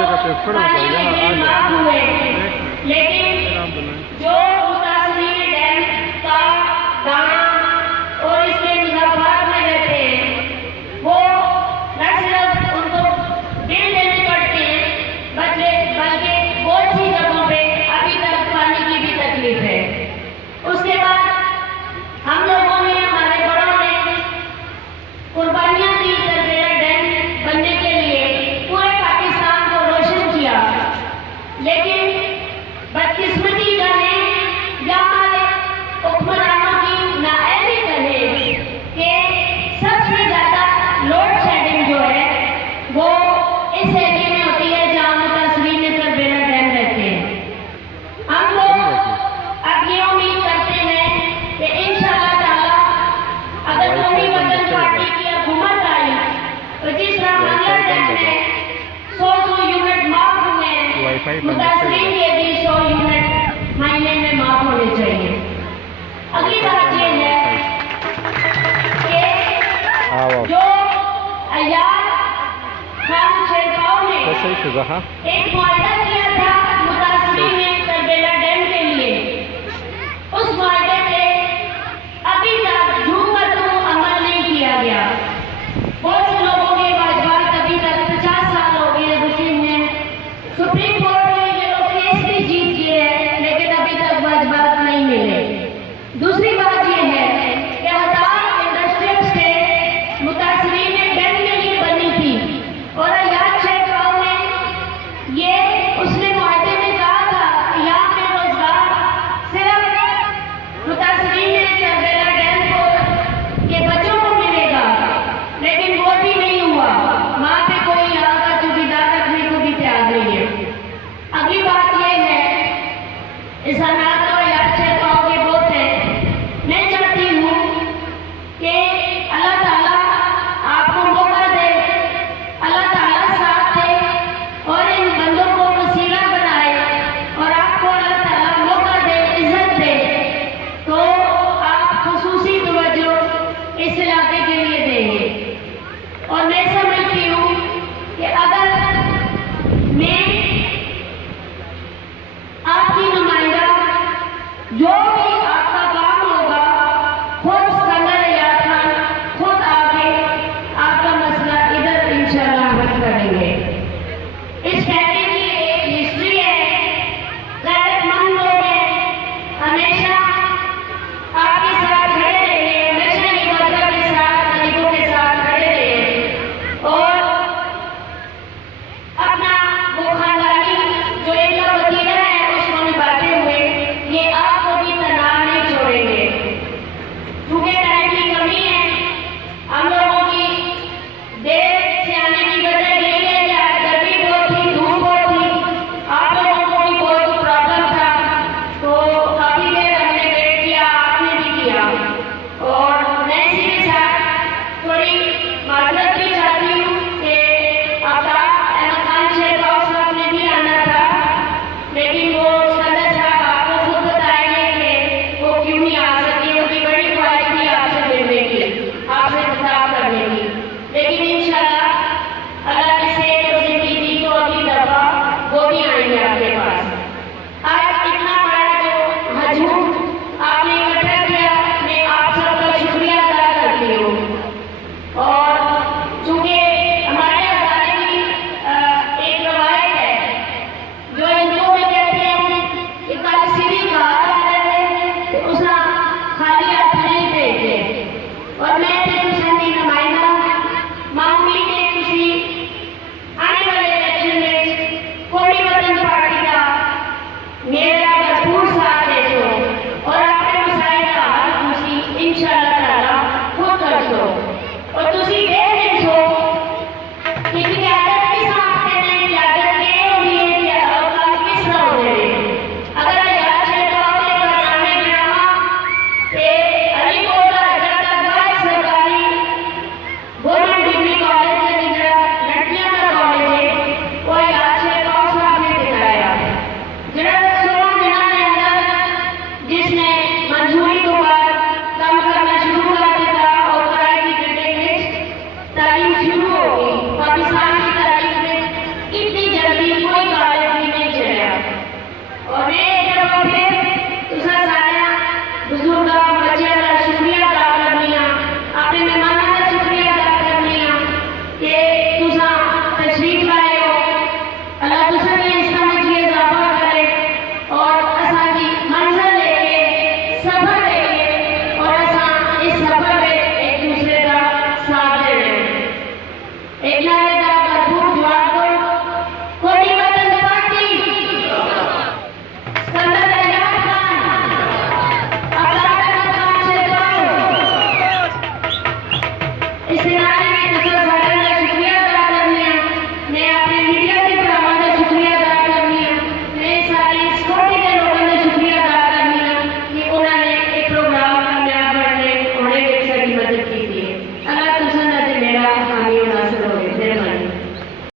जगह पे खड़ा होगा यहाँ आ जाए। लेकिन जो मुतासरीन डैम का गाना और इसके मुजाफरात में रहते हैं वो न सिर्फ उनको बिल देने पड़ते हैं बल्कि बहुत सी जगहों पे अभी तक पानी की भी तकलीफ है। उसके बाद हम लोगों ने, हमारे बड़ों ने कुर्बानियां दी तरबेला डैम बनने के लिए, पूरे पाकिस्तान को रोशन किया। लेकिन बदकिस्मती कहे या हमारे हुक्मरानों की नाअहली कहे कि सबसे ज्यादा लोड शेडिंग जो है वो इस एरिया में होती है जहाँ मुतासरीन तरबेला डैम रहते हैं। हम लोग अब ये उम्मीद करते हैं कि इंशाअल्लाह ताला अगर कौमी वतन पार्टी की हुकूमत आई तो जिस तरह मंगला डैम में 100 यूनिट माफ हुए हैं, मुतासरीन के भी 100 यूनिट महीने में माफ होने चाहिए। अगली बात ये है कि जो अय्याज खान शेरपाव ने एक मुआहदा किया था मुतासरीन तरबेला डैम के लिए, उस मुआहदे पे अभी तक झूम कर अमल नहीं किया गया। बहुत से लोगों के वाजबात अभी तक 50 साल हो गए रुके हुए हैं। सुप्रीम कोर्ट में ये लोग केस भी जीत गए हैं लेकिन अभी तक वाजबात नहीं मिले। दूसरी बात ये है कि हतार इंडस्ट्रियल स्टेट मुतासरीन डैम के लिए बनी थी और अय्याज शेरपाव ने ये एक नारा